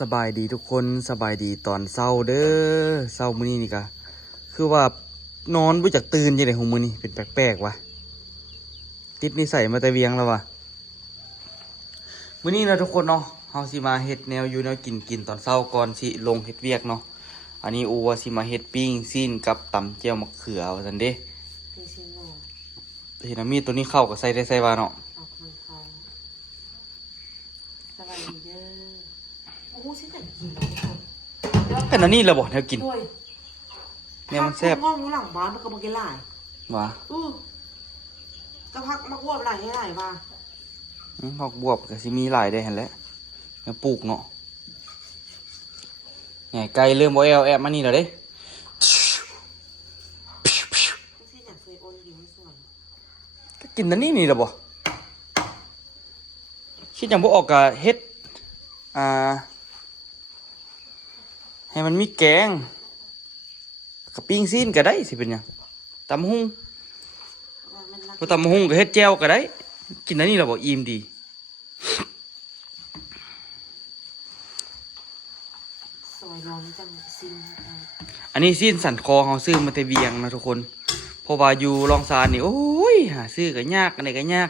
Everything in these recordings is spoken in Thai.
สบายดีทุกคนสบายดีตอนเช้าเด้อเช้ามื้อนี้นี่กะคือว่านอนบ่จักตื่นจังได๋ของมื้อนี้เป็นแปลกๆว่ะติดนิสัยมาแต่เวียงแล้วว่ะมื้อนี้นะทุกคนเนาะเฮาสิมาเฮ็ดแนวอยู่แนวกินตอนเช้าก่อนสิลงเฮ็ดเวียกเนาะอันนี้อูว่าสิมาเฮ็ดปิ้งซีนกับตำแจ่วมะเขือว่าซั่นเด้พี่ซิโน่เห็นมีตัวนี้เข้าก็ใส่ได้ใส่ว่าเนาะออกมันเขาสบายดีเด้อโอ้โหฉันอยากกินแล้วเป็นอันนี้ล่ะบ่แนวกินด้วยแนวมันแซ่บง้อหลังบ้านมันก็มากินหลายว่ะจะพักมาอ้วบหลายให้หลายว่าดอกบวบก็สิมีหลายได้หั่นแหละแนวปลูกเนาะไงไก่เริ่มบ่แอวแอบมานี่แล้วเด้พี่อยากเคยโอนอยู่ส่วนก็กินอันนี้นี่ล่ะบ่คิดหยังบ่ออกก็เฮ็ดให้มันมีแกงกับปิ้งซีนก็ได้สิเป็นหยังตำหุ่งบ่ตำหุ่งก็เฮ็ดแจ่วก็ได้กินอันนี้ล่ะบ่อิ่มดีซอยร้อนจังซิมอันนี้ซีนสันคอเฮาซื้อมาแต่เวียงนะทุกคนเพราะว่าอยู่รองซานนี่โอ้ยหาซื้อก็ยากอันไหนก็ยาก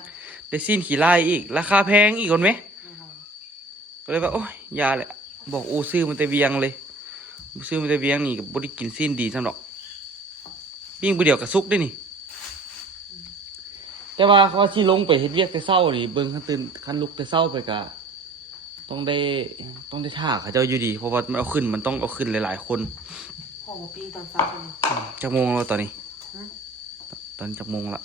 ได้ซีนขี้ลายอีกราคาแพงอีกคนไหมก็เลยว่าโอ้ยยาแหละบอกโอ้ซื้อมาแต่เวียงเลยซื้อมาแต่เวียงนี่ก็บ่ได้กินซีนดีสำหรับปิ้งบ่เดียวก็สุกได้นี่แต่ว่าเขาสิลงไปเฮ็ดเวียกแต่เช้านี่เบิ่งคันตื่นคันลุกแต่เช้าไปก็ต้องได้ท่าเขาเจ้าอยู่ดีเพราะว่ามันเอาขึ้นมันต้องเอาขึ้นหลายๆคนหอมปีตอนเช้าจักโมงแล้วตอนนี้ตอนจักโมงละ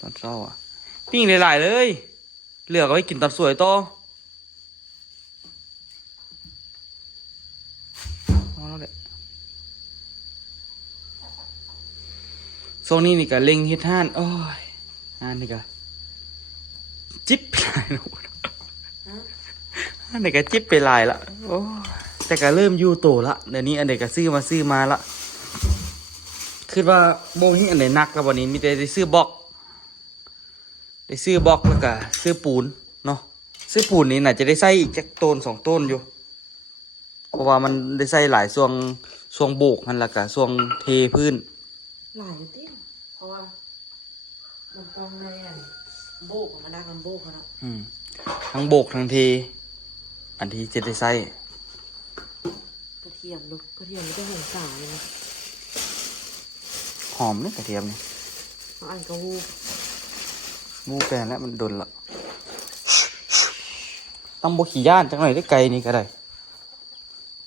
ตอนเช้าอ่ะปิ้งหลายๆเลยเหลือก็ไว้กินตอนสวยต่อเอาแล้วแหละช่วงนี้นี่ก็เล็งเฮ็ดห้านโอ้ยห้านนี่ก็จิ๊บไปหลายแล้วห้านนี่ก็จิ๊บไปหลายละโอ้แต่ก็เริ่มอยู่โตละเดี๋ยวนี้อันไหนก็ซื้อมาละคิดว่าโมงนี้อันไหนหนักแล้ววันนี้มีแต่ได้ซื้อบล็อกแล้วก็ซื้อปูนเนาะซื้อปูนนี่น่าจะได้ใส่อีกจักต้น2ต้นอยู่เพราะว่ามันได้ใส่หลายช่วงโบกมันแล้วก็ช่วงเทพื้นหลายอยู่ติเพราะว่ามันต้องในโบกมันได้กันโบกนะทั้งโบกทั้งเทอันที่จะได้ใส่กระเทียมลูกกระเทียมไม่ได้หงสาเลยนะหอมเนี่ยกระเทียมนี่อันกระวูแปลนแล้วมันโดนละต้องบขี่ย่านจังหน่อยได้ไกลนี่ก็ได้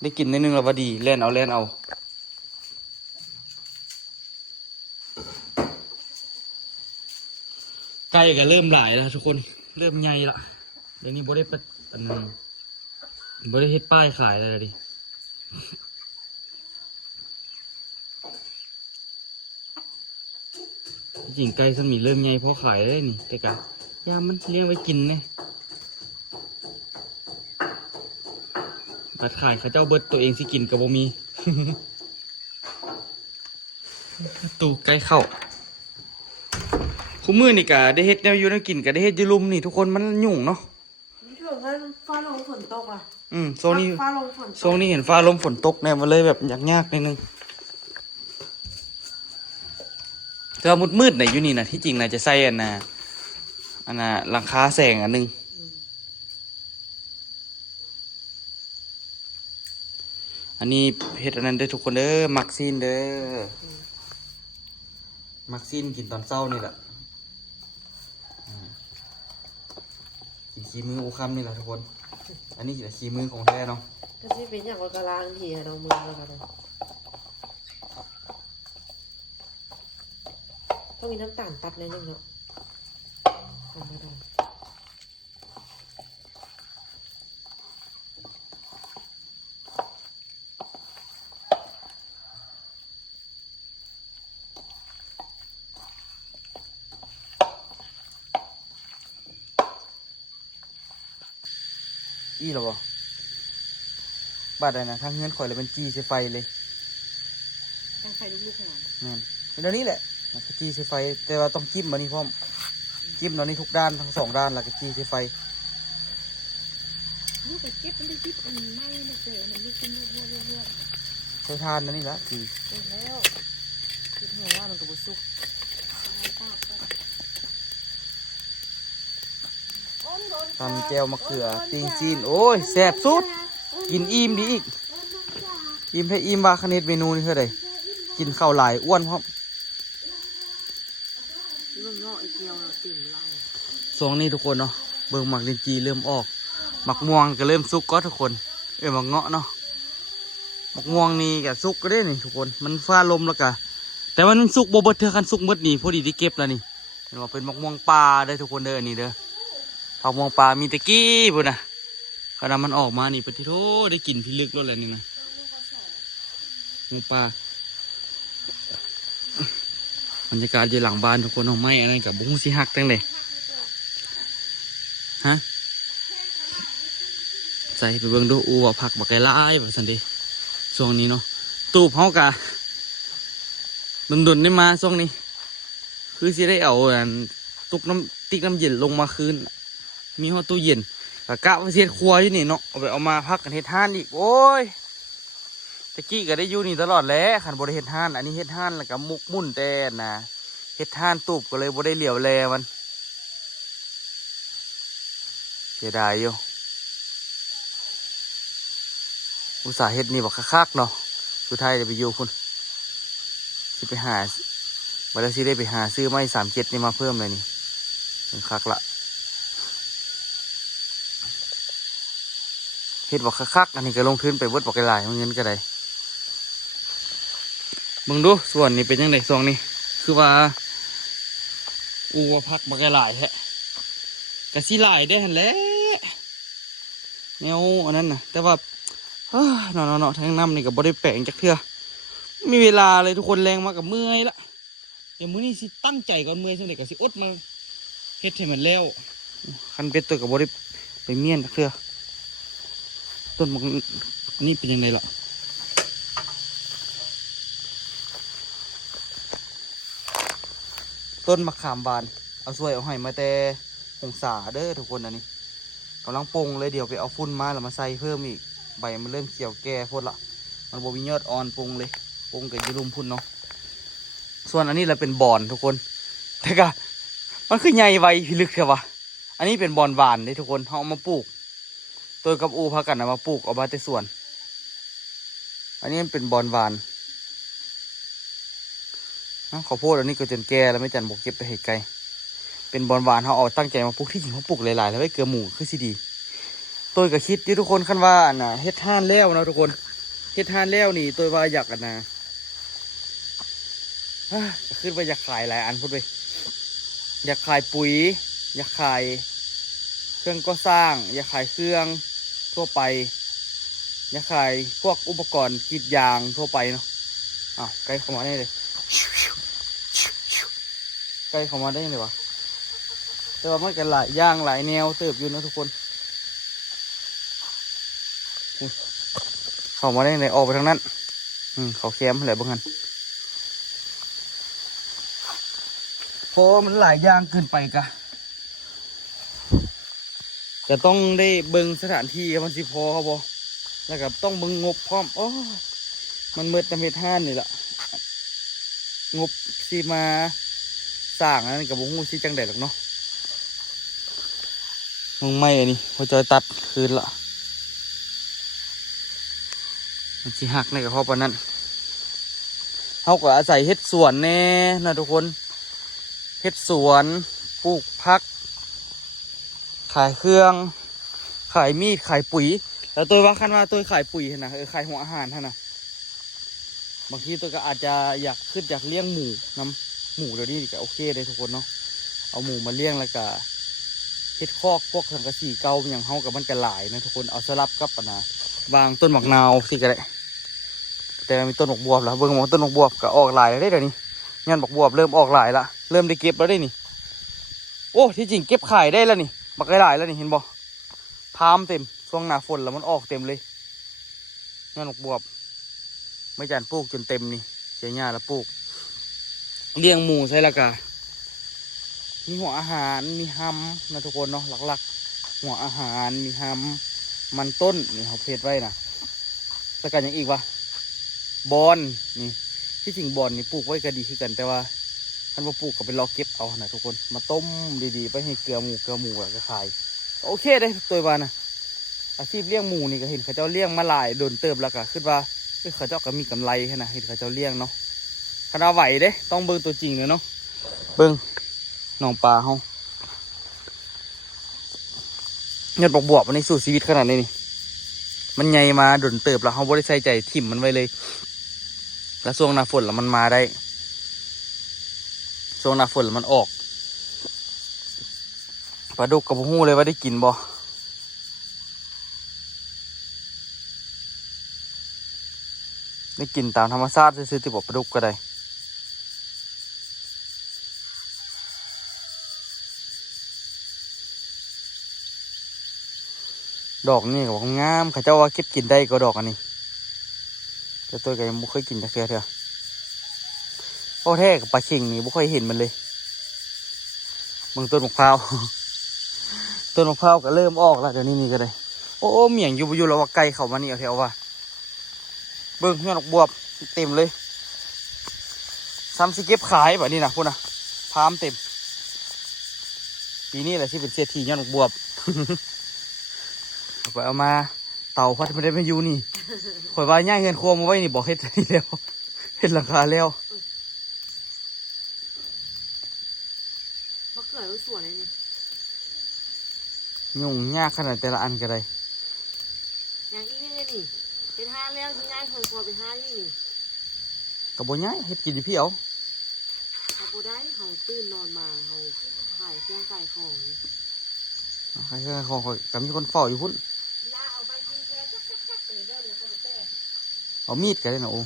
ได้กินนิดนึงแล้วว่าดีเล่นเอาไก่ก็เริ่มหลายแล้วทุกคนเริ่มใหญ่ละเดี๋ยวนี้บ่ได้เปิดอันนึงบ่ได้เฮ็ดป้ายขายอะไรดิจริงไก่สันมีเริ่มใหญ่พอขายได้นี่แต่กะยามมันเลี้ยงไว้กินเนี่ยบัดขายเขาเจ้าเบิดตัวเองสิกินกับบ่มี ตูไก่เข้าคู่มือนี่กะได้เฮ็ดแนวอยู่แนวกินกะได้เฮ็ดอยู่ลุมนี่ทุกคนมันยุ่งเนาะนี่ถึงกันฟ้าลงฝนตกอ่ะโซนนี้ฟ้าลงฝนตกโซนนี้เห็นฟ้าลมฝนตกเนี่ยมันเลยแบบยากนิดนึงแต่ว่ามืดๆน่ะอยู่นี่น่ะที่จริงน่ะจะใส่อันน่ะหลังคาแสงอันนึงอันนี้เฮ็ดอันนั้นเด้อทุกคนเด้อมักซีนเด้อมักซีนกินตอนเช้านี่แหละกินขี้มือโอคัมนี่แหละทุกคนอันนี้กินขี้มือของแท้เนาะก็ที่เป็นอย่างว่ากะลางทีอะน้องมือแล้วกันต้องมีน้ำตาลตัดนิดนึงเนาะทำไม่ได้อีหรอบ่บาดอะไรนะทางเงินข่อยเลยเป็นจี้ใส่ไฟเลยตั้งไฟลูกๆหน่อยนั่นเป็นเดี๋ยวนี้แหละจี้ใส่ไฟแต่ว่าต้องจิ้มมานี่พร้อมจิ้มตอนนี้ทุกด้านทั้ง2ด้านแล้วก็จี้ใส่ไฟ ไปเก็บมันได้ยิบมันไหม้มันเกิดมันลุกขึ้นเรื่อย ใช้ทานนั่นนี่ละคือ ๆเสร็จแล้วคิดหัวว่ามันก็บ่สุกตำแก้วมะเขือปิ้งจีนโอ้ยแซ่บสุดกินอิ่มดีอีกอิ่มให้อิ่มว่าคณิตเมนูนี่เท่าใดกินข้าวหลายอ้วนพร้อม เรื่องเงาะไอเกียวเราติ่มไล่ ช่วงนี้ทุกคนเนาะเบิ่งหมักลิ้นจีเริ่มออกหมักม่วงก็เริ่มสุกก็ทุกคนหมักเงาะเนาะหมักม่วงนี่ก็สุกก็ได้นี่ทุกคนมันฟ้าลมแล้วก็แต่ว่ามันสุกบ่เบิดเท่ากันสุกหมดนี่พอดีที่เก็บแล้วนี่เห็นว่าเป็นหมักม่วงปลาเด้อทุกคนเด้อนี่เด้อหมักม่วงปลามีตะกี้พุ่นน่ะขณะมันออกมานี่ปฏิโทได้กลิ่นพิลึกแล้วแหละนี่นะหมักปลาบรรยากาศอยู่หลังบ้านทุกคนเอาไม้อะไรกับบุ้งสิหักตั้งเลยฮะใส่ไปเบิ่งดูอูว่าผักบักไก่ลายแบบสันเดีช่วงนี้เนาะตูบเฮากะดุนๆได้มาช่วงนี้คือสิได้เอาอันตุกน้ำติ๊กน้ำเย็นลงมาคืนมีหัวตู้เย็นกะว่าเสียดครัวอยู่นี่เนาะเอาไปเอามาพักกันเฮ็ดทานอีกโอ้ยตะกี้ก็ได้อยู่นี่ตลอดแหล้วขันบริเฮ็ดทานอันนี้เฮ็ดทานแล้วก็มุกมุ่นแต่นะเฮ็ดทานตูบก็เลยบ่ได้เหลียวแลมันเสียดายอยู่อุตส่าห์เฮ็ดนี่บอกคักๆเนาะสุดท้ายจะไปอยู่คุณสิไปหาวันแล้วสิได้ไปหาซื้อไม้37นี่มาเพิ่มเลยนี่มันคักละเฮ็ดบอกคักๆอันนี้ก็ลงทุนไปเบิดบอกไกลายเงินก็ได้มึงดูส่วนนี้เป็นยังไงซองนี่คือว่าอูว่าพักบอกไกลายแฮะกะสิหลายได้หันแหละแนวอันนั้นน่ะแต่ว่าเนาะทั้งน้ำนี่กับบริแปลงจักเทื่อมีเวลาเลยทุกคนแรงมากับเมื่อยละเดี๋ยวมื้อนี้สิตั้งใจก่อนเมื่อยจังได๋ก็สิอดมาเฮ็ดให้มันแล้วคันเป็ดตัวกับบริไปเมียนจักเทื่อต้นมันนี่เป็นยังไงล่ะต้นมะขามบานเอาสวยเอาให้มาแต่หงสาเด้อทุกคนอันนี้กำลังปงเลยเดี๋ยวไปเอาฟุ้นมาแล้วมาใส่เพิ่มอีกใบมันเริ่มเขียวแก่พดละมันบ่มียอดอ่อนปงเลยปงกับยีรุมพุ่นเนาะส่วนอันนี้เราเป็นบอนทุกคนแต่ก็มันคือใหญ่ไวพิลึกใช่ปะอันนี้เป็นบอนหวานเลยทุกคนเขาเอามาปลูกตัวกับอูพากันเอามาปลูกเอามาแต่ส่วน อันนี้มันเป็นบอนหวานข้าวโพดอันนี้ก็จนแก่แล้วไม่จันบอกเก็บไปให้ไกลเป็นบอนหวานเขาเอาตั้งใจมาปลูกที่จริงเขาปลูกหลายๆแล้วไว้เกลือหมูคือสิดีตัวก็คิดที่ทุกคนคันว่าน่ะเฮ็ดท่านแล้วนะทุกคนเฮ็ดท่านแล้วนี่ตัวว่าอยากกันนะก็ขึ้นไปอยากขายหลายอันพูดไปอยากขายปุ๋ยอยากขายเครื่องก่อสร้างอยากขายเครื่องทั่วไปอยากขายพวกอุปกรณ์กรีดยางทั่วไปเนาะอ้าวใกล้เข้ามาได้เลยใกล้เข้ามาได้เลยวะแต่ว่ามันกันหลายย่างหลายแนวเติบอยู่นะทุกคนเข้ามาได้เลยออกไปทางนั้นเขาแคมอะไรบ้างกันเพราะมันหลายอย่างเกินไปกะจะต้องได้เบิ่งสถานที่มันสิพอครับบอแล้วก็ต้องเบิ่งงบพร้อมโอ้มันเมื่อจำเป็นท่านนี่แหละงบสิมาสร้างอันนั้นกับบุ้งสิจังแดดหรอกเนาะมึงไม่อันนี้พอจอยตัดคืนละมันสิหักในกับพ่อปานนั้นเขาก็อาศัยเฮ็ดสวนแน่นะทุกคนเฮ็ดสวนปลูกผักขายเครื่องขายมีดขายปุ๋ยแล้วตัวว่าคันว่าตัวขายปุ๋ยนะขายหัวอาหารท่านนะบางทีตัวก็อาจจะอยากขึ้นอยากเลี้ยงหมูน้ำหมูเดี๋ยวนี้ก็โอเคเลยทุกคนเนาะเอาหมูมาเลี้ยงแล้วก็เฮ็ดคอกพวกสังกะสีเก่าอย่างเฮากับมันก็หลายนะทุกคนเอาสลับกับปะนะวางต้นหมากนาวสิก็ได้แต่มีต้นหมากบวบแล้วเบิ่งมองต้นหมากบวบก็ออกหลายแล้วได้เดี๋ยวนี้งานหมากบวบเริ่มออกหลายละเริ่มได้เก็บแล้วได้นี่โอ้ที่จริงเก็บขายได้แล้วนี่บักหลายแล้วนี่เห็นบ่พามเต็มช่วงหน้าฝนแล้วมันออกเต็มเลยงานหมากบวบไม่จานปลูกจนเต็มนี่เจียหญ้าแล้วปลูกเลี้ยงหมูใช่ละกะมีหัวอาหารมีฮัมนะทุกคนเนาะหลักๆหัวอาหารมีฮัม มันต้นนี่เขาเพชรไว้นะแล้วกันอย่างอีกวะบอนนี่ที่จริงบอนนี่ปลูกไว้ก็ดีขึ้นกันแต่ว่าท่านว่าปลูกก็ไปรอเก็บเอานะทุกคนมาต้มดีๆไปให้เกลือหมูแล้วก็ขายโอเคได้ตัววานะอาชีพเลี้ยงหมูนี่ก็เห็นเขาเจ้าเลี้ยงมาหลายโดนเติบแล้วก็คิดว่าเขาเจ้าก็มีกำไรแค่นะเห็นเขาเจ้าเลี้ยงเนาะคณะไหวเด้ต้องเบิ่งตัวจริงเลยเนาะเบิ่งน้องปลาเขาเงินบวบๆวันนี้สู่ชีวิตขนาดนี้นี่มันใหญ่มาโดนเติบแล้วเขาบริใส่ใจถิ่มมันไว้เลยแล้วช่วงหน้าฝนแล้วมันมาได้ช่วงหน้าฝนแล้วมันออกปลาดุกกับหูเลยว่าได้กินบ่ได้กินตามธรรมชาติซื้อๆที่บอกปลาดุกก็ได้ดอกนี่ก็งามเขาเจ้าว่าเก็บกินได้ก็ดอกอันนี้แต่ตัวก็ยังไม่เคยกินจากเทื่อโอ้แท้กับปลาเข่งนี่ไม่เคยเห็นมันเลยมึงต้นมะพร้าว ต้นมะพร้าวก็เริ่มออกแล้วเดี๋ยวนี้นี่ก็ได้โอ้เหมี่ยงอยู่แล้วว่าไก่เข้ามานี่เอาแถวว่าเบิ่งยอดดอกบวบเต็มเลยซ้ำสิเก็บขายแบบนี้นะพุ่นนะพามเต็มปีนี้แหละที่เป็นเศรษฐียอดดอกบวบ เอาไปเอามาเต่าพัดไม่ได้มาอยู่นี่ข่อยว่าย่างเงินครัวมาไว้นี่บอกเฮ็ดนี่แล้วเฮ็ดหลังคาแล้ว มะเขือสวนเลยนี่ ยุ่งยากขนาดแต่ละอันก็ได้ อย่างอีนี่นี่เป็นห้าแล้วที่ง่ายเคยพอเป็นห้านี่นี่ กับบ่ง่ายเฮ็ดกินอยู่พี่เอา เขาโบได้เขาตื่นนอนมาเขาขายเครื่องขายของนี่ ใครๆของข่อยก็มีคนเฝ้าอยู่พุ่นเอามีดก็ได้นะโอ้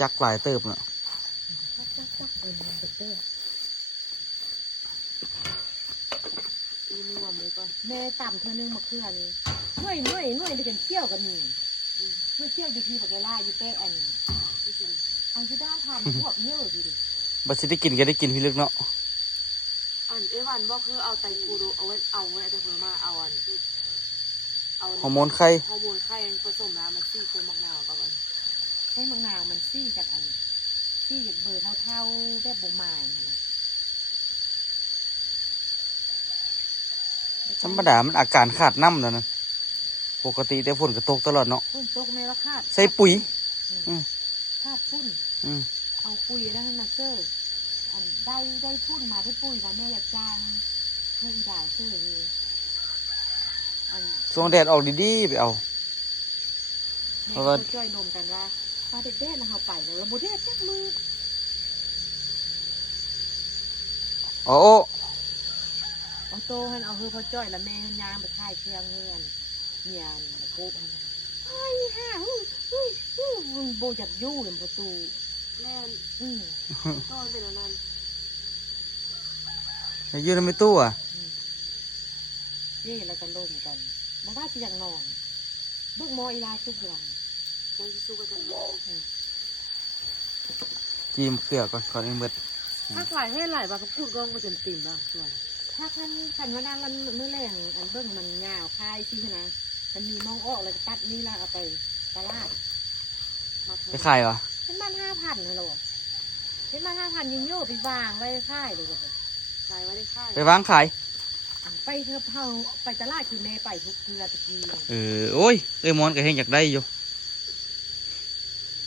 จักหลายเติบเนาะ อีนี่ว่ามือก่อน แม่ต่ำเธอนึงมะเขือนี่หน่วยไปกันเที่ยวกันนี่เมื่อเที่ยวอยู่ที่บักเวลาอยู่เต้อันอันที่ด้านทำพวกเยอะดีดิ บัดสิได้กินก็ได้กินพี่ลึกเนาะ อันเอวันบอกคือเอาไตฟูดูเอาไว้ไตฟูมาเอาฮอร์โมนไข่ ฮอร์โมนไข่ผสมแล้วมันซี่เป็นมักนาวกับอัน ใช้มะนาวมันซี่จากอันซี่จากเบอร์เท่าๆแบบบ่หมายนะ ธรรมดามันอาการขาดน้ำแล้วนะปกติแต่ฝนก็ตกตลอดเนาะ ฝุ่นตกแม่ละคาด ใส่ปุ๋ย คาดฝุ่น อืม เอาปุ๋ยแล้วให้มาเซอร์อันได้ฝุ่นมาได้ปุ๋ยมาแม่อยากจ้างเพื่ออีดาวเซอร์เลยอัน ช่วงแดดออกดีๆไปเอา แม่ เพราะว่า ก็ช่วยรวมกันว่าพาเด็กๆนะเขาไปเนอะแล้วบุเด็กจักมือ โอ้ เอาโตให้เอาเฮือพอจ้อยแล้วแม่ให้ยางไปถ่ายเครื่องเฮือนเมียนโป๊ะให้เฮ้ยฮ่าโบจับยู่เลยประตู แม่ อืม ต้นเป็นอันนั้น ยืนในตู้อ่ะ นี่แล้วก็ลมกันบอกว่าจะอยากนอนเบิกมออีลาทุกวัน ยังจะสู้กันกันไหม จีมเกลือก่อนเองเบิด ถ้าขายให้หลายบาทก็พูดกองมาจนติ่มแล้วส่วน ถ้าขันว่าด้านเมื่อแรงอันเบิ้งมันยาวคายที่นะมันมีมองออกเลยตัดนี่ละเอาไปตลาด มา ไปขายวะ เป็นบ้าน5,000นะหรอเป็นบ้าน5,000ยิงโย่ไปวางไว้ค่ายเลยกับผม ขายไว้ได้ค่าย ไปวางขาย ไปเธอเผาไปตลาดคือแม่ไปทุกเทือตะกี้ โอ้ยมอนก็เฮงอยากได้อยู่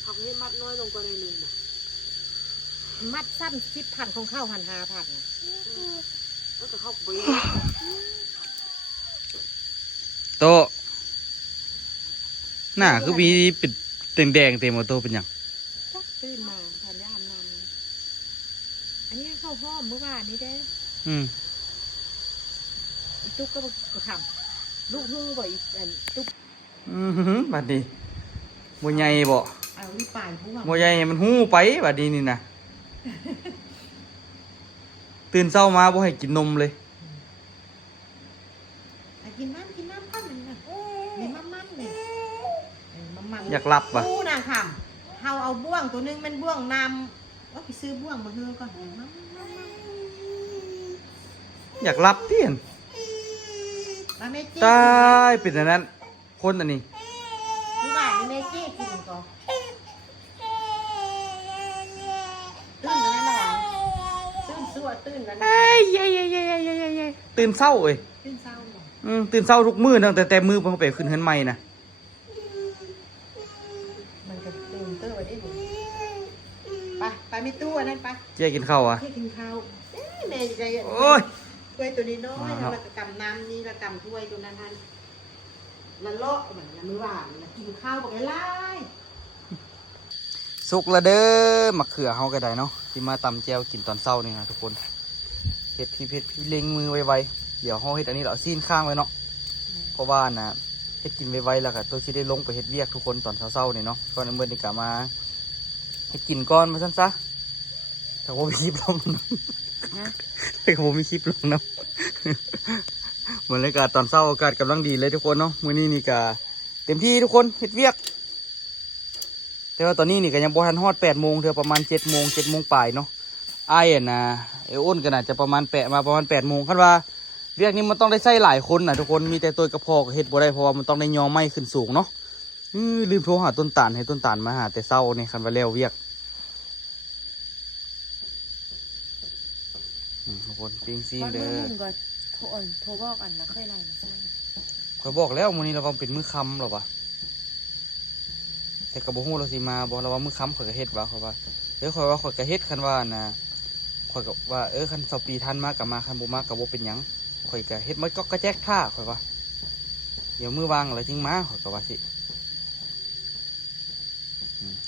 เขาให้มัดน้อยลงกว่าในหนึ่งบ่ มัดสั้น10,000ของเข้า5,000 แล้วก็เข้าไป โตะหน้าคือมีเป็นแดงเต็มหมดโตะเป็นหยัง จักตื่นมาทานยามนำอันนี้เข้าห้อมเมื่อวานนี้ได้ อืม อีตุ๊กก็ทำลูกหูบ่อีตุ๊ก บัดนี้มัวใหญ่บ่ เอาลูกป่านผู้ว่า มัวใหญ่มันหู้ไปบัดนี้นี่นะตื่นเช้ามาบ่ให้กินนมเลย กินน้ำก้อนหนึ่งนะมีมันเลยมัน อยากหลับว่ะ ผู้นางทำเฮาเอาบ่วงตัวนึงมันบ่วงน้ำว่าไปซื้อบ่วงมาเฮือก่อน อยากหลับเพี้ยน มาเมจิ ตายเป็นอันนั้นคนอันนี้ ที่บ้านนี่เมจิกินก่อนตื่นแล้วนะตื่นสั่วตื่นแล้วนะ เอ้ยตื่นเศร้าเอ้ย ตื่นเศร้าหน่อย ตื่นเศร้าทุกมื้อตั้งแต่มือเขาไปขึ้นเฮือนใหม่นะ มันก็ตื่นเต้อไปได้บุไปไม่ตู้อันนั้นไป เจ๊กินข้าวอ่ะ ให้กินข้าวแม่ใจ โอ้ย ถ้วยตัวนี้น้อย มา แล้ เนาะ วก็กำน้ำนี่แล้วกำถ้วยตัวนั้นท่านละเลาะเหมือนละมือหวานแล้วกินข้าวบอกไล่ สุกละเด้อมะเขือเฮาก็ได้เนาะที่มาตำแจวกินตอนเช้านี่นะทุกคนเฮ็ดพี่เล็งมือไวๆเดี๋ยวเฮาเฮ็ดอันนี้แล้วเอาซีนข้างไว้เนาะเพราะว่าน่ะเฮ็ดกินไวๆแล้วก็ตัวสิได้ลงไปเฮ็ดเวียกทุกคนตอนเช้าๆนี่เนาะก่อนเมื่อนี่ก็มาเฮ็ดกินก่อนมาซั่นซะแต่ว่ามีคลิปลงนะแต่ว่ามีคลิปลงนะบรรยากาศตอนเช้าอากาศกำลังดีเลยทุกคนเนาะมื้อนี้นี่ก็เต็มที่ทุกคนเฮ็ดเวียกแต่ว่าตอนนี้นี่ก็ยังบ่ทันฮอด8 โมงเท่าประมาณ7 โมง7 โมงปลายเนาะอ้ายน่ะไอ้อ้นก็น่าจะประมาณ8 โมงคันว่าเวียกนี้มันต้องได้ใช้หลายคนน่ะทุกคนมีแต่ตัวกระพอกเฮ็ดบ่ได้เพราะว่ามันต้องได้ยอไม้ขึ้นสูงเนาะลืมโทรหาต้นตาลให้ต้นตาลมาหาแต่เช้านี่คันว่าแล้วเวียกทุกคนปิ้งซีนเด้อ ก็โทรบอกอันนะเคยไล่มาซ่อน ข่อยบอกแล้วมื้อนี้เราว่าเป็นมื้อค่ำหรอวะแต่ก็บ่ฮู้เราสิมาบ่เราว่ามื้อค่ำข่อยก็เฮ็ดว่าข่อยว่าข่อยว่าข่อยก็เฮ็ดคันว่าน่ะข่อยก็ว่าคัน2 ปีทันมาก็มาคันบ่มาก็บ่เป็นหยังข่อยก็เฮ็ดมันก็กระแจกท่าข่อยว่าเดี๋ยวมื้อวางแล้วจึงมาข่อยก็ว่าสิ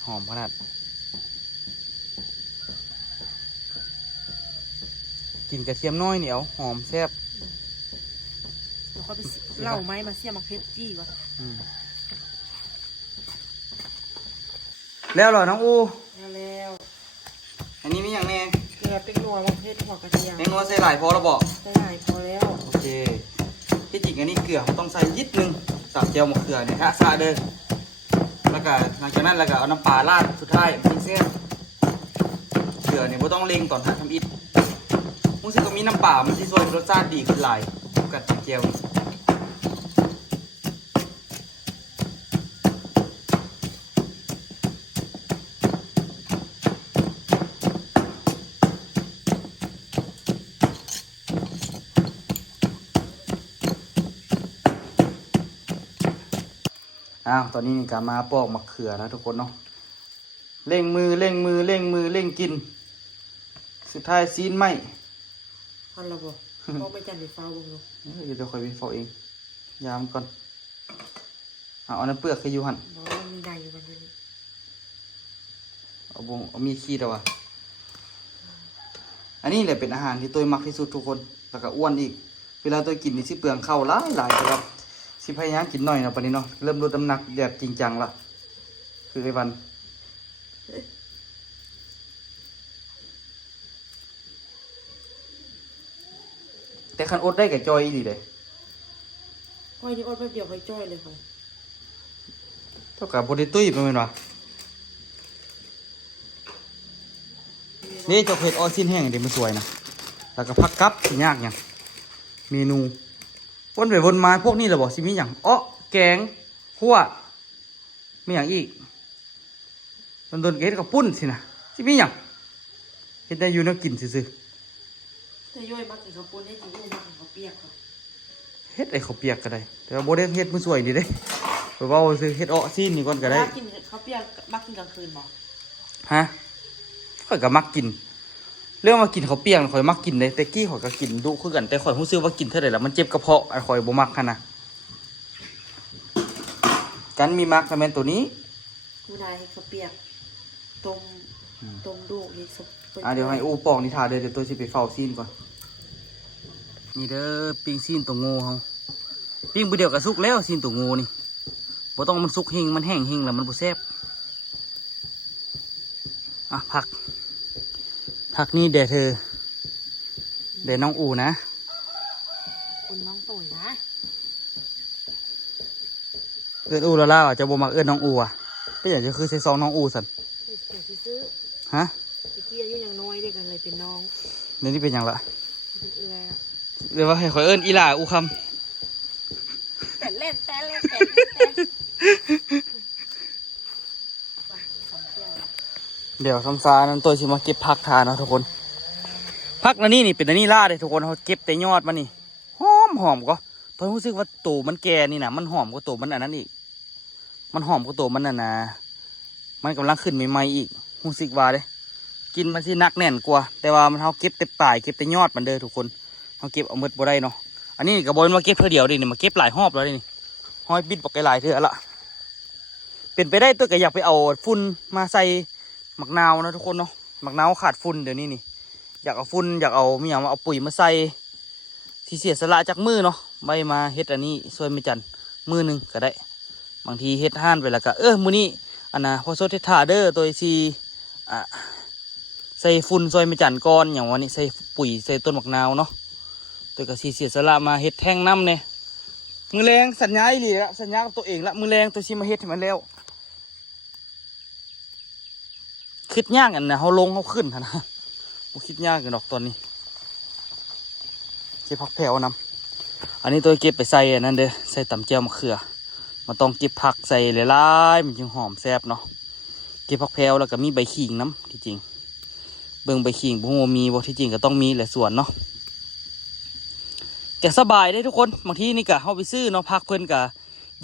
หอมขนาดกินกระเทียมน้อยเหนียวหอมแซ่บ เดี๋ยวเขาไปเล่าไม้มาเสียมาเพชรจี้วะ แล้วเหรอน้องอู แล้ว อันนี้มีอย่างแน่ แกเป็นนัวมาเพชรหัวกระเทียม แมงนัวใส่หลายพอแล้วบอก ใส่หลายพอแล้ว โอเคที่จริงอันนี้เกลือผมต้องใส่นิดนึงตับเจียวหมกเกลือเนี่ยฮะซาเด้อแล้วก็หลังจากนั้นแล้วก็เอาน้ำปลาราดสุดท้ายมีเส้นเกลือเนี่ยไม่ต้องเล็งตอนทำอิฐมูสิก็มีน้ำปลามันที่ช่วยรสชาติดีขึ้นหลายกับเจียวตอนนี้นี่ก็มาปอกมะเขือแล้วทุกคนเนาะเร่งมือเร่งกิน สุดท้ายซีนไหม พันละบ่พอไปจันไปฟ้าบุ้งเนาะ เดี๋ยวค่อยไปเฝ้าเอง ยามก่อนเอาน้ำเปลือกคืออยู่หัน บอกมีใดอยู่วันนี้ เอามีขี้แต่ว่าอันนี้แหละเป็นอาหารที่ตัวมักที่สุดทุกคน แล้วก็อ้วนอีก เวลาตัวกินนี่สิเปลืองข้าวหลายครับสิพยายามกินหน่อยนะปะนี้เนาะ เริ่มลดน้ำหนักแบบจริงจังละคือไอ้วัน แต่คันอดได้กับจอยอีดีเลย ค่อยนี่อดแป๊บเดียวค่อยจ้อยเลยค่ะ เท่ากับโบเดตุ้ยเป็นไงวะนี่เจ้าเผ็ดออซินแห้งเดี๋ยวมันสวยนะ แล้วก็พักกับสิยากอย่างเมนูวนไปวนมาพวกนี้เราบอกสิมีอย่างแกงขั่วมีอย่างอีกโดนเกล็ดกับปุ้นสินะสิมีอย่างเฮ็ดได้อยู่นักกินซื่อ แต่ย่อยมักกินข้าวปุ้นให้กินมักกินข้าวเปียกค่ะ ๆเฮ็ดไอ้ข้าวเปียกก็ได้ แต่ว่าโบเดเฮ็ดมันสวยดีเด้ไปว่าซื้อเฮ็ดซินนี่ก่อนก็ได้ กินข้าวเปียกมักกินกลางคืนบ่ ฮะข่อยก็มักกิน เรื่องมากินข้าวเปียกข่อยมักกินเลยแต่กี้ข่อยก็กินดุคือกันแต่ข่อยรู้สึกว่ากินเท่าไหร่แล้วมันเจ็บกระเพาะไอ้ข่อยบ่มักคั่นนะกันมีมักแม่นตัวนี้ ผู้นายให้ข้าวเปียกต้มดูนี่ซุป เดี๋ยวให้อูปอกนิทาเดี๋ยวตัวสิไปเฝ้าซีนก่อนนี่เด้อปิ้งซีนตัวโง่เฮาปิ้งบ่เดียวก็สุกแล้วซีนตัวโง่นี่บ่ต้องมันสุกเฮงมันแห้งเฮงแล้วมันบ่แซ่บผักนี่เดี๋ยวเธอเดี๋ยวน้องอูนะ คุณน้องตุ๋ยนะ เอื้อนอูแล้วล่ะจะบ่มักเอื้อนน้องอูอ่ะเป็นอย่างจะคือใส่ซองน้องอูสัน เดี๋ยวซื้อ ฮะ ตะกี้อายุยังน้อยเด็กกันเลยเป็นน้อง นี่เป็นอย่างละ เป็นเอื้อย เดี๋ยวว่าให้ข่อยเอื้อนอีหล่าอูค เล่นแต่เล่นแต่ เดี๋ยวซ้ำซานั้นตัวชิมาเก็บผักทานเนาะทุกคนผักนั่นนี่เป็นอันนี้ล่าเลยทุกคนเขาเก็บแต่ยอดมันนี่หอมก็ตอนรู้สึกว่าตูมันแก่นี่นะมันหอมกว่าตูมันอันนั้นอีกมันหอมกว่าตูมันน่ะนะมันกำลังขึ้นใหม่ๆอีกรู้สึกว่าเลยกินมันสินักแน่นกว่าแต่ว่ามันเขาเก็บแต่ปลายเก็บแต่ยอดมันเด้อทุกคนเขาเก็บเอาหมดบ่ได้เนาะอันนี้กระบอกมาเก็บเท่าเดียวดิเนี่ยมาเก็บหลายหอบแล้วนี่ห้อยบิดบอกหลายเท่าละเป็นไปได้ตัวก็อยากไปเอาฝุ่นมาใส่หมักนาวนะทุกคนเนาะหมักนาวขาดฝุ่นเดี๋ยวนี้นี่อยากเอาฝุ่นอยากเอามีอย่างมาเอาปุ๋ยมาใส่ที่เสียสละจากมือเนาะใบมาเฮ็ดอันนี้ช่วยไม่จันมือหนึ่งก็ได้บางทีเฮ็ดห่านไปแล้วก็มื้อนี้อันน่ะพอโซเทถาเดอร์ตัวซีใส่ฝุ่นซอยไม่จันก้อนอย่างวันนี้ใส่ปุ๋ยใส่ต้นหมักนาวเนาะตัวก็ซีเสียสละมาเฮ็ดแท่งน้ำเนี่ยมือแรงสัญญาอีหลีละสัญญากับตัวเองละมือแรงตัวซีมาเฮ็ดให้มันแล้วคิดยากอันนะเขาลงเขาขึ้นนะผมคิดยากกันดอกตอนนี้เก็บผักแผ่วนำอันนี้ตัวเก็บไปใส่อันนั้นเด้อใส่ตำเจียวมะเขือมันต้องเก็บผักใส่หลายๆมันจึงหอมแซ่บเนาะเก็บผักแผ่วแล้วก็มีใบขิงน้ำที่จริงเบิ่งใบขิงพวกมีบ่ที่จริงก็ต้องมีแหละส่วนเนาะแกสบายได้ทุกคนบางทีนี่กะเขาไปซื้อเนาะผักเพิ่นกะ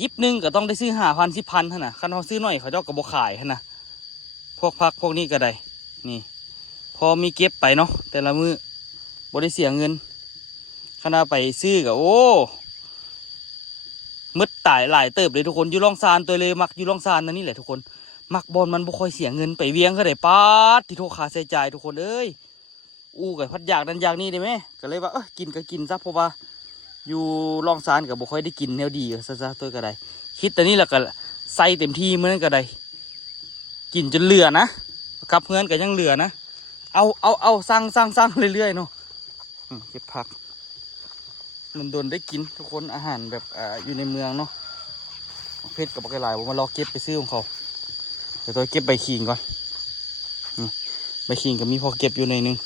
ยิบนึงก็ต้องได้ซื้อ5,000 10,000ท่านน่ะคันเขาซื้อหน่อยเขาเจ้าก็บ่ขายท่านน่ะพวกผักพวกนี้ก็ได้นี่พอมีเก็บไปเนาะแต่ละมื้อบ่ได้เสียเงินขณะไปซื้อก็โอ้มืดตายหลายเติบเลยทุกคนอยู่ร่องซานตัวเลยมักอยู่ร่องซานนั่นนี่แหละทุกคนมักบอลมันบ่ค่อยเสียเงินไปเวียงก็ได้ป๊าดที่โทษค่าใช้จ่ายทุกคนเอ้ยอู้กับพัดอยากนั่นอยากนี่ได้ไหมก็เลยว่ากินก็กินซะเพราะว่าอยู่ร่องซานกับบ่ค่อยได้กินแนวดีซะตัวก็ได้คิดแต่นี่แหละก็ใส่เต็มที่มื้อนั้นก็ได้กินจนเหลือนะกับเพื่อนก็ยังเหลือนะเอาสร้างเรื่อยๆเนาะเก็บผักมันโดนได้กินทุกคนอาหารแบบอยู่ในเมืองเนาะเพชรกับปลาไหลผมมารอเก็บไปซื้อของเขาเดี๋ยวตัวเก็บใบขิงก่อนใบขิงก็มีพอเก็บอยู่ในนึง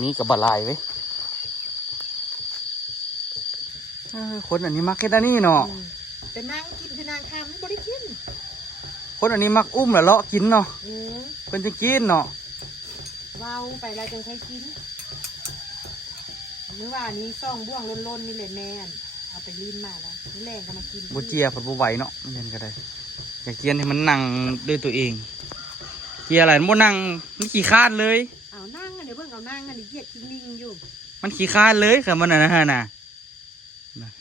มีกับบะไหลไว้คนอันนี้มักแค่นี้เนาะแต่นางกินคือนางทำไม่ได้กินคนอันนี้มักอุ้มแล้วเลาะกินเนาะเพิ่นจะกินเนาะเว้าไปแล้วจังใช้กินหรือว่านี้ซ่องบ่วงล้นๆนี่เลยแม่นเอาไปลิ้นมาแล้วนี่แรงก็มากินบ่เจียผัดบ่ไหวเนาะไม่เห็นก็ได้อยากเจียนให้มันนั่งด้วยตัวเองเจียอะไรมันบ่นั่งมันขี้คร้านเลยเอานั่งอันเดี๋ยวเบิ่งเอานั่งอันนี้เหยียดกินลิงอยู่มันขี้คร้านเลยค่ะมันน่ะนะเ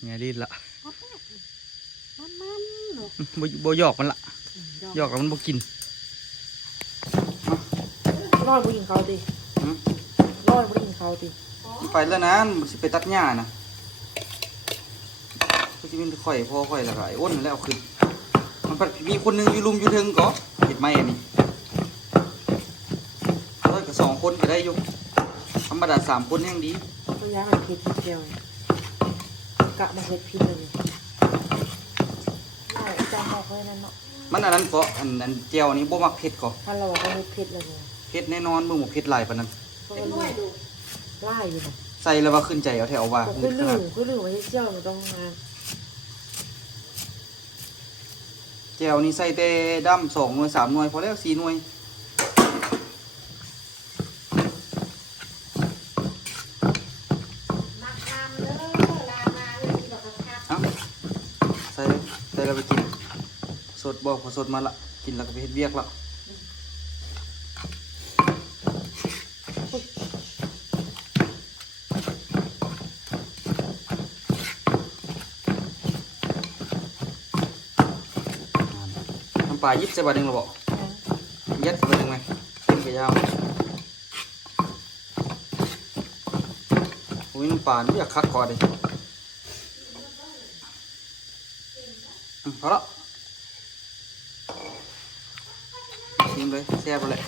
นี่ยดิ้นละมันเนาะบ่หยอกมันละหยอกแล้วมันบ่กินรอดบุญเขาดิรอดบุญเขาดิไปแล้วนะมันสิไปตัดหญ้านะก็จะเป็นข่อยพ่อข่อยแล้วก็ไอ้อ้นแล้วเอาขึ้นมันมีคนหนึ่งอยู่ลุมอยู่เทิงก็เห็ดไม้อันนี้ร้อยกับ2 คนก็ได้อยู่ธรรมดา3 คนยังดีตัวอย่างมันเผ็ดเดียวกะมาเผ็ดพิษเลยจำบอกไว้นั่นเนาะมันอันนั้นก็อันเจียวนี้บ่มักเผ็ดก็ถ้าเราบอกว่าเผ็ดเลยเผ็ดแน่นอนเบิ่งบ่เผ็ดหลายปานนั้นเป็นน้อยดูไล่อยู่ใส่แล้วว่าขึ้นใจเอาแถวว่าคือลืมไว้เจียวมันต้องมาเจียวนี้ใส่แต่ดำ2 หน่วย 3 หน่วยพอแล้ว4 หน่วยใส่แล้วไปกินสดบอกพอสดมาละกินแล้วก็ไปเฮ็ดเวียกละน้ำปลายิบใส่บาทหนึ่งหรอบอกยัดใส่บาทหนึ่งไหมเป็นกระยาวอุ้ยน้ำปลานี่อยากคักก่อนดิพอละชิมเลยแซ่บเลย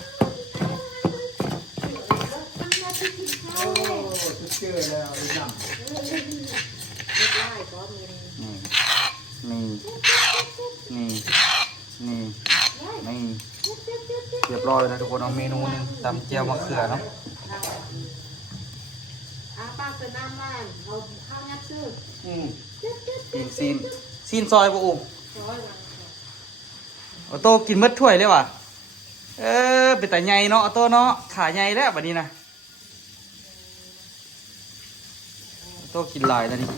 นี่เรียบร้อยเลยนะทุกคนเอาเมนูนึงตำเจียวมะเขือเนาะป้า เสน้ำบ้านเอาข้าวยัดซื้อ กินซีนซอยบ่อุ้ม ร้อยละ ออโต้กินหมดถ้วยเลยว่ะเป็นแต่ใหญ่เนาะออโต้เนาะขาใหญ่แล้วบัดนี้นะออโต้กินหลายแล้วนี่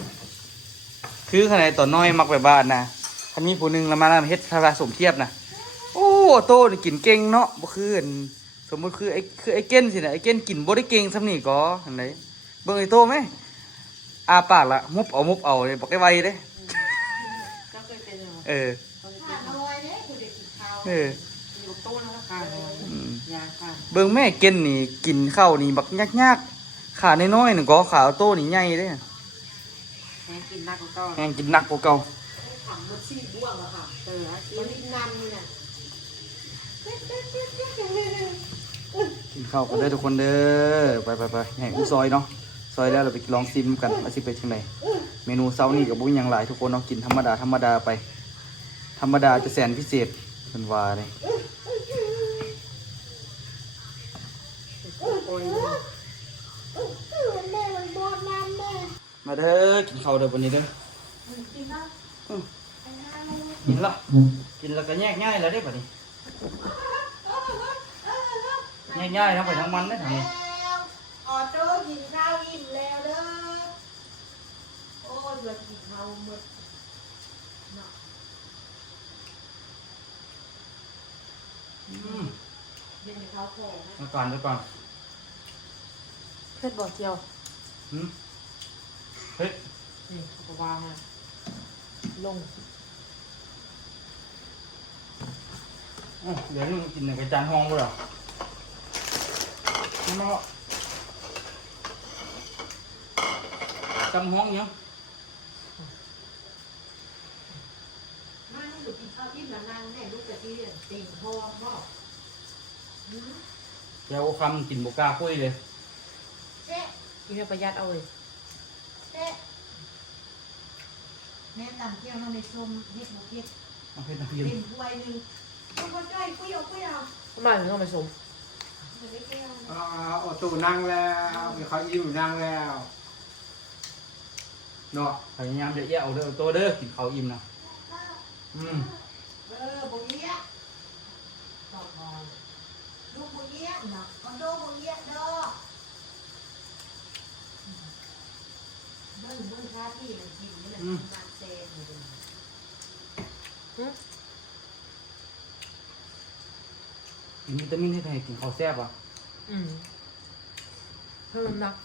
คือขนาดตอนน้อยมักไปบ้านนะถ้ามีผู้หนึงแล้วมาเฮ็ดผสมเทียบนะโอ้ออโต้นี่กินเก่งเนาะบ่คืออันสมมุติคือไอ้เก้นสินะไอ้เก้นกินบ่ได้เก่งส่ำนี่ก็อันไหนเบิ่งไอ้โต้ไหมอาปากละมุบเอาเลยบอกได้ไวเด้ ก็เคยเป็นเหรอ เออ ขาดน้อยเนี่ยคุณเด็กกินข้าว เออ อยู่ตู้แล้วก็ขาดน้อยยาขาด เบิ่งแม่เก้นนี่กินข้าวนี่บักยากๆขาน้อยๆนึงก็ขาออโต้นี่ใหญ่เด้ แม่กินนักก็ แห้งกินหนักกว่าเก่า ถังมันซี่บ้วงอะค่ะมันลิ้นนำนี่น่ะ กินข้าวกันเด้อทุกคนเด้อไปแห่งอุ้ซอยเนาะซอยแล้วเราไปลองซิมกันว่าสิเป็นจังไดเมนูเช้านี้กับบุ้งยังหลายทุกคนเนาะกินธรรมดาไปธรรมดาจะแสนพิเศษเป็นว่าเลย โอ้ย มาเด้อกินข้าวเด้อวันนี้เด้อ กินนะ กินละกินแล้วก็แยกง่ายแล้วได้ป่ะนี่แยกง่ายทั้งไปทั้งมันได้ทำไง ออโต้กินข้าวอิ่มแล้วเด้อโอ้ยเดือดกินข้าวหมด เย็นข้าวโพด มาก่อน เผ็ดบ่เจียว เฮ้ย นี่เขาวางมาลง เดี๋ยวนึงกินในกระจานห้องบ่หรอมาจำห้องยัง นั่งอยู่กินข้าวอิ่มแล้วนั่งแม่ลูกกะทิติ่งหอมบ่ เดี๋ยวคำกินบกล้าคุยเลย กินให้ประหยัดเอาเลย แม่ตำเที่ยวน้องในส้มเฮ็ดบุกเฮ็ด เอาให้นักเรียน เป็นถ้วยหนึงคุณก็จ้อยคุยเอา ทำไมถึงต้องไปชม ไม่ได้เที่ยว โอตูนั่งแล้วมีเขายิ้มนั่งแล้วเนาะ พยายามจะแยกเอาเด้อตัวเด้อกินข้าวอิ่มนะบุกเอี้ยบอกบอลลูกบุกเอี้ยเนาะคอนโดบุกเอี้ยเด้อเบิ้งค่าที่มันกินนี่แหละมันเซนอยู่เลย กินวิตามินให้ไทยกินข้าวแซ่บอ่ะ เพิ่มน้ำหนัก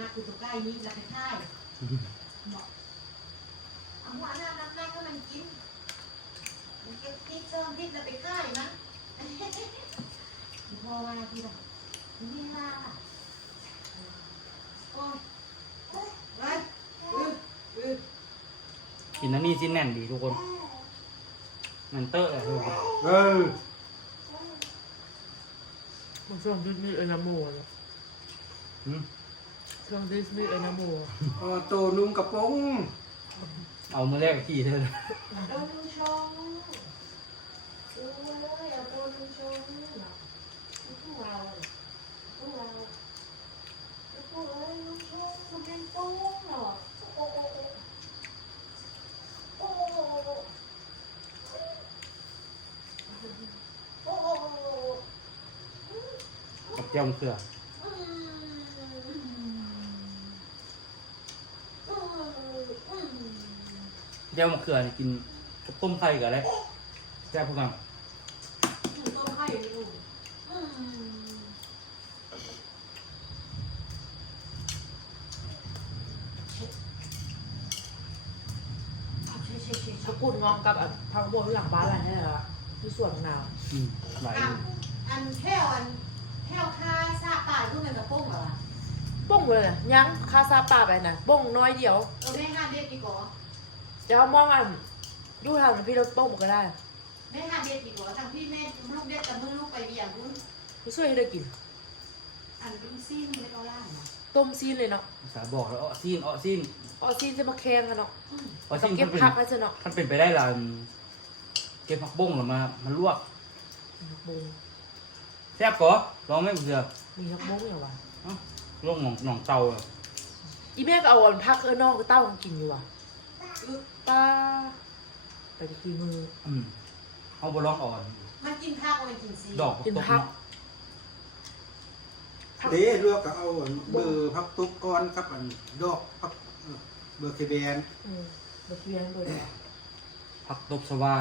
นักคือตัวใกล้นี้แล้วไปค่ายบอกเอาหัวหน้านักให้มันกินมันเก็บพริกเติมพริกแล้วไปค่ายนะพอว่าที่แบบนี่มาโอ้ยไป กินอันนี้ชิ้นแน่นดีทุกคนแน่นเตอร์เลยทุกคน เออ มันช่วงดิสนีย์เอนาโมเลย ช่วงดิสนีย์เอนาโม โอตูนุ่งกระโปรง เอามือแรกที่เธอ โดนลุงชงโอ้ยเอาโดนลุงชงพวกเราพวกเราพวกเราลุงชงมันเป็นโป้งเหรอโอ้โอ้โอ้โอ้โอ้ กับเจ้ามะเขือเจ้ามะเขือนี่กินกับต้มไข่กับอะไรแซ่บพวกกัน ต้มไข่อยู่ถ้าพูดงอมกับทางบนหลังบ้านอะไรนี่แหละที่สวนนาว หลาย อันแค่วค่าซาป่าลูกเงินกับปุ้งเหรอ บ้งเลยนะยังคาซาปาไปนะบ้งน้อยเดียว แม่ห้าเด็ดดีกว่า จะเอามองอันดูทางพี่เราบ้งก็ได้ แม่ห้าเด็ดดีกว่าทางพี่แม่ลูกเด็ดแต่มือลูกไปเบี่ยงคุณ ไม่ช่วยให้ได้กิน อันลุงซี่ไม่เอาล่างนะ ต้มซีนเลยเนาะ ภาษาบอกแล้วอ้อซีน เอาซีนจะมาแข่งกันเนาะ อ้อ ต้ ซี อง น เก็บผักแล้วจะเนาะ ท่านเป็นไปได้ล่ะเก็บผักบุ้งหรือมาลวก บุ้ง แซ่บก่อลองไหมเพื่อ แ มีฮักมุ้งเหรอวะ ลงหนองเตาอะ อีแม่ก็เอาอันพักนอกก็เต้ากันกินอยู่ว่ะป้าไปกินมือ เอาบล็อกอ่อน มันกินผักมันกินซี ดอก กิน ตก พัก เนาะ เด้ลวกก็เอาเบอร์พักตุ๊กก้อนครับอันดอกพักเบอร์เคเบน บะเทียนด้วย ผักตบสวา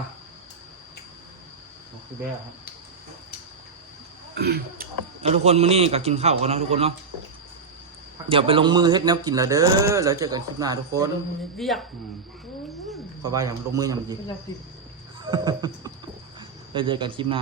บอกคือแบ้ครับ แล้วทุกคนมื้อนี้ก็กินข้าวกันเนาะทุกคนเนาะเดี๋ยวไปลงมือเฮ็ดแนวกินแล้วเด้อแล้วเจอกันคลิปหน้าทุกคน เรียก ขอบ่ายอย่างลงมืออย่างดี ไม่อยากกิน แล้วเจอกันคลิปหน้า